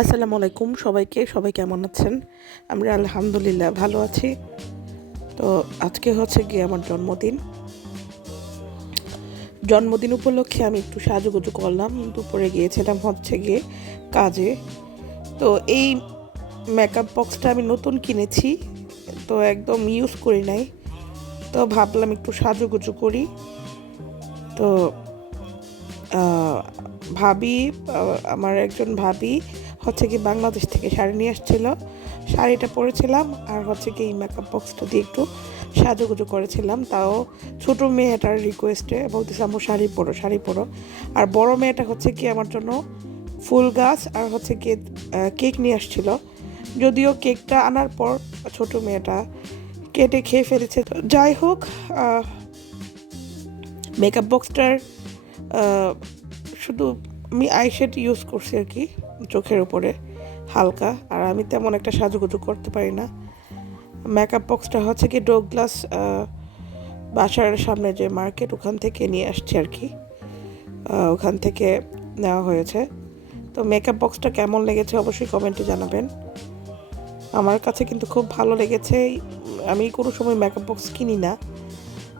আসসালামু আলাইকুম সবাইকে, সবাই কেমন আছেন? আমরা আলহামদুলিল্লাহ ভালো আছি। তো আজকে হচ্ছে গিয়ে আমার জন্মদিন। জন্মদিন উপলক্ষে আমি একটু সাজুগুজু করলাম, দুপুরে গিয়েছিলাম হচ্ছে গিয়ে কাজে। তো এই মেকআপ বক্সটা আমি নতুন কিনেছি, তো একদম ইউজ করি নাই। তো ভাবলাম একটু সাজুগুজু করি। তো ভাবি আমার একজন ভাবি হচ্ছে কি বাংলাদেশ থেকে শাড়ি নিয়ে আসছিল। শাড়িটা পরেছিলাম আর হচ্ছে কি এই মেকআপ বক্সটা দিয়ে একটু সাজুগুজু করেছিলাম। তাও ছোট মেয়েটার রিকোয়েস্টে বলতেছে আমার শাড়ি পরো শাড়ি পরো। আর বড় মেয়েটা হচ্ছে কি আমার জন্য ফুল গাছ আর হচ্ছে কি কেক নিয়ে আসছিল। যদিও কেকটা আনার পর ছোট মেয়েটা কেটে খেয়ে ফেলেছে। যাই হোক মেকআপ বক্সটার শুধু আমি আইশ্যাড ইউজ করছি আর কি চোখের উপরে, হালকা। আর আমি তেমন একটা সাজুগুজু করতে পারি না। মেকআপ বক্সটা হচ্ছে কি ডোগ্লাস বাসার সামনে যে মার্কেট ওখান থেকে নিয়ে আসছি আর কি। ওখান থেকে নেওয়া হয়েছে। তো মেকআপ বক্সটা কেমন লেগেছে অবশ্যই কমেন্টে জানাবেন। আমার কাছে কিন্তু খুব ভালো লেগেছে। আমি কোনো সময় মেকআপ বক্স কিনি না।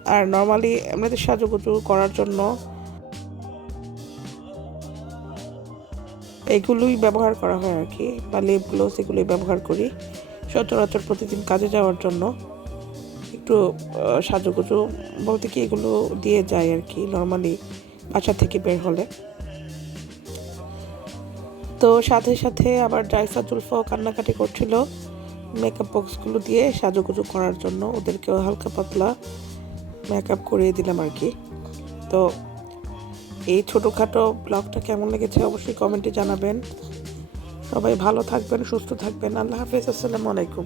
আর নর্মালি আমাদের সাজুগুজু করার জন্য এগুলোই ব্যবহার করা হয় আর কি, বা লিপ গ্লোস এগুলোই ব্যবহার করি। সচরাচর প্রতিদিন কাজে যাওয়ার জন্য একটু সাজুগুজু বলতে কি এগুলো দিয়ে যায় আর কি নর্মালি বাসা থেকে বের হলে। তো সাথে সাথে আবার জাইফা জুলফাও কান্নাকাটি করছিল। মেকআপ বক্সগুলো দিয়ে সাজুগুজু করার জন্য ওদেরকেও হালকা পাতলা মেকআপ করিয়ে দিলাম আর কি। তো এই ছোটোখাটো ব্লগটা কেমন লেগেছে অবশ্যই কমেন্টে জানাবেন। সবাই ভালো থাকবেন, সুস্থ থাকবেন। আল্লাহ হাফেজ, আসসালামু আলাইকুম।